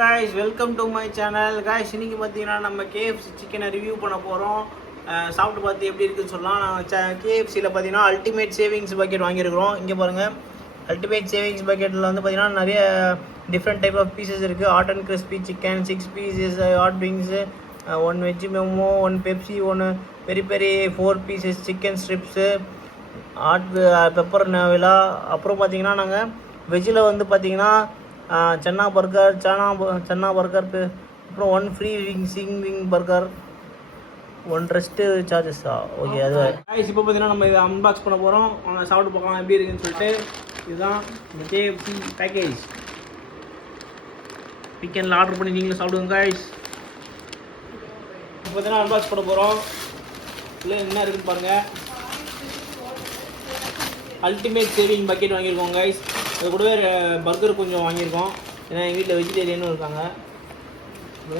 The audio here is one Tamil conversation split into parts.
guys, welcome to my channel. Guys, இன்னைக்கு பார்த்தீங்கன்னா நம்ம KFC சிக்கனை ரிவ்யூ பண்ண போகிறோம். சாப்பிட்டு பார்த்து எப்படி இருக்குன்னு சொல்லலாம். நான் KFCயில் பார்த்தீங்கன்னா அல்டிமேட் சேவிங்ஸ் பக்கெட் வாங்கியிருக்கிறோம். இங்கே பாருங்கள், அல்டிமேட் சேவிங்ஸ் பக்கெட்டில் வந்து பார்த்தீங்கன்னா நிறைய டிஃப்ரெண்ட் டைப் ஆஃப் பீசஸ் இருக்குது. Hot and crispy chicken 6 pieces, hot wings, 1 veg மெமோ, 1 Pepsi, 1 peri peri, 4 pieces chicken strips, hot pepper நவிலா. அப்புறம் பார்த்தீங்கன்னா நாங்கள் வெஜ்ஜில் வந்து பார்த்தீங்கன்னா சன்னா பர்கர், சன்னா பர்கர், அப்புறம் 1 ஃப்ரீ விங் பர்கர், 1 ரெஸ்ட்டு சார்ஜஸா. ஓகே, அது இப்போ பார்த்தீங்கன்னா நம்ம இதை அன்பாக்ஸ் பண்ண போகிறோம். அவங்க சாப்பிட்டு பார்க்கலாம் எப்படி இருக்குன்னு சொல்லிட்டு. இதுதான் இந்த KFC பேக்கேஜ். சிக்கனில் ஆர்டர் பண்ணி நீங்களும் சாப்பிடுங்க guys. இப்போ பார்த்தீங்கன்னா அன்பாக்ஸ் பண்ண போகிறோம். இல்லை என்ன இருக்குன்னு பாருங்கள். அல்டிமேட் சேவிங் பக்கெட் வாங்கியிருக்கோம் கைஸ். அது கூடவே பர்கர் கொஞ்சம் வாங்கியிருக்கோம், ஏன்னா எங்கள் வீட்டில் வெஜிடேரியனும் இருக்காங்க.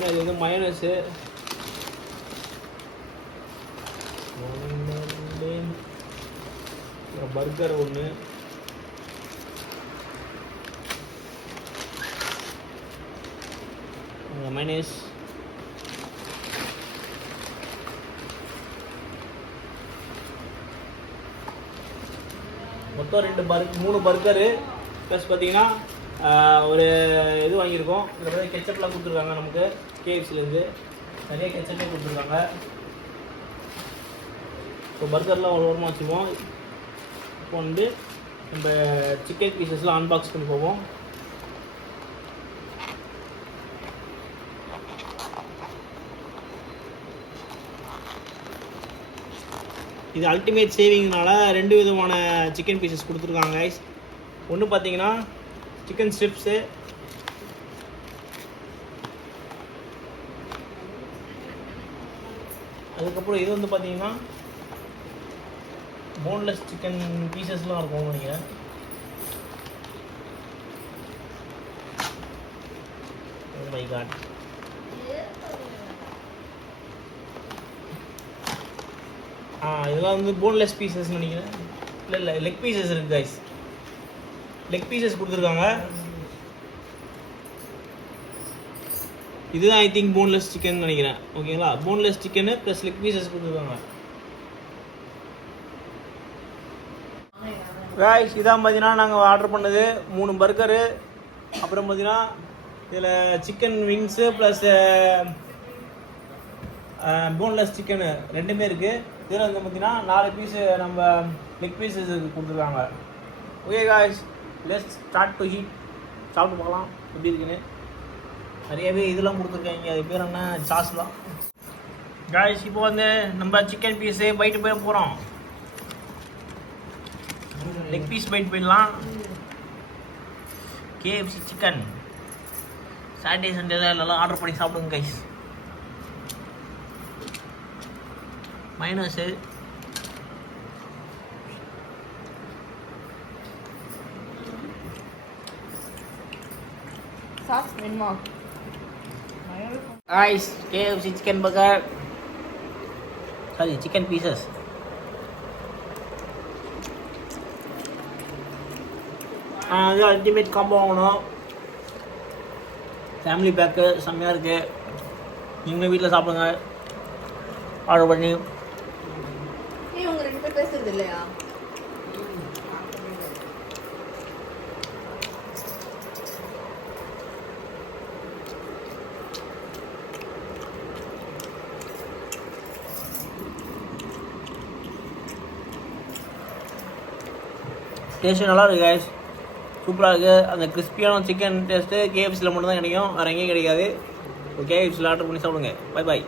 இது வந்து மயோனஸு, பர்கர் ஒன்று, மைனஸ், மொத்தம் 3 பர்கரு ப்ளஸ் பார்த்தீங்கன்னா ஒரு இது வாங்கியிருக்கோம். இதில் பார்த்தீங்கன்னா கெச்சப்லாம் கொடுத்துருக்காங்க நமக்கு. KFCலேருந்து நிறைய கெச்சப்பே கொடுத்துருக்காங்க. ஸோ பர்கர்லாம் ஒரு ஓரமாக வச்சுருவோம். இப்போ வந்து நம்ம சிக்கன் பீசஸ்லாம் அன்பாக்ஸ் பண்ணி போவோம். இது அல்டிமேட் சேவிங்னால 2 விதமான சிக்கன் பீசஸ் கொடுத்துருக்காங்க கைஸ். ஒன்று பார்த்தீங்கன்னா சிக்கன் ஸ்ட்ரிப்ஸு, அதுக்கப்புறம் இது வந்து பார்த்தீங்கன்னா போன்லெஸ் சிக்கன் பீசஸ்லாம் இருக்கும் நினைக்கிறேன். ஓ மை காட், இதெல்லாம் வந்து போன்லெஸ் பீசஸ் நினைக்கிறேன். இல்லை லெக் பீசஸ் இருக்குது கைஸ். லெக் பீசஸ் கொடுத்துருக்காங்க. இதுதான் ஐ திங்க் போன்லெஸ் சிக்கன் நினைக்கிறேன். ஓகேங்களா, boneless chicken plus leg pieces கொடுத்துருக்காங்க கைஸ். இதான் பார்த்தீங்கன்னா நாங்கள் ஆர்டர் பண்ணது 3 பர்கரு, அப்புறம் பார்த்தீங்கன்னா இதில் chicken wings plus boneless chicken 2மே இருக்குது. இதில் வந்து பார்த்தீங்கன்னா 4 பீஸு நம்ம லெக் பீஸஸ் கொடுத்துருக்காங்க. Okay guys, let's start to heat. சாப்பிட்டு பார்க்கலாம் எப்படி இருக்குன்னு. நிறையவே இதெல்லாம் கொடுத்துருக்காங்க, அது பேர் என்ன, சாஸ் தான் காய்ஸ். இப்போ வந்து நம்ம சிக்கன் பீஸு பைட்டு போய் போகிறோம். லெக் பீஸ் பைட் போயிடலாம். KFC சிக்கன் சாட்டர்டே சண்டே தான் எல்லாம் ஆர்டர் பண்ணி சாப்பிடுங்க கைஸ். மைனஸு, சாஸ் வேணுமா guys? KFC chicken burger, sorry chicken pieces. அது அல்டிமேட் காம்போ வாங்கணும். ஃபேமிலி பேக்கு செம்மையாக இருக்குது. நீங்களும் வீட்டில் சாப்பிடுங்க ஆர்டர் பண்ணி. உங்க 2 பேர் பேசுறது இல்லையா? டேஸ்ட்டு நல்லா இருக்குது கைஸ், சூப்பராக இருக்குது. அந்த கிறிஸ்பியான சிக்கன் டேஸ்ட்டு KFCயில் மட்டும் தான் கிடைக்கும், வேறு எங்கேயும் கிடைக்காது. KFCயில் ஆர்டர் பண்ணி சாப்பிடுங்க. Bye bye.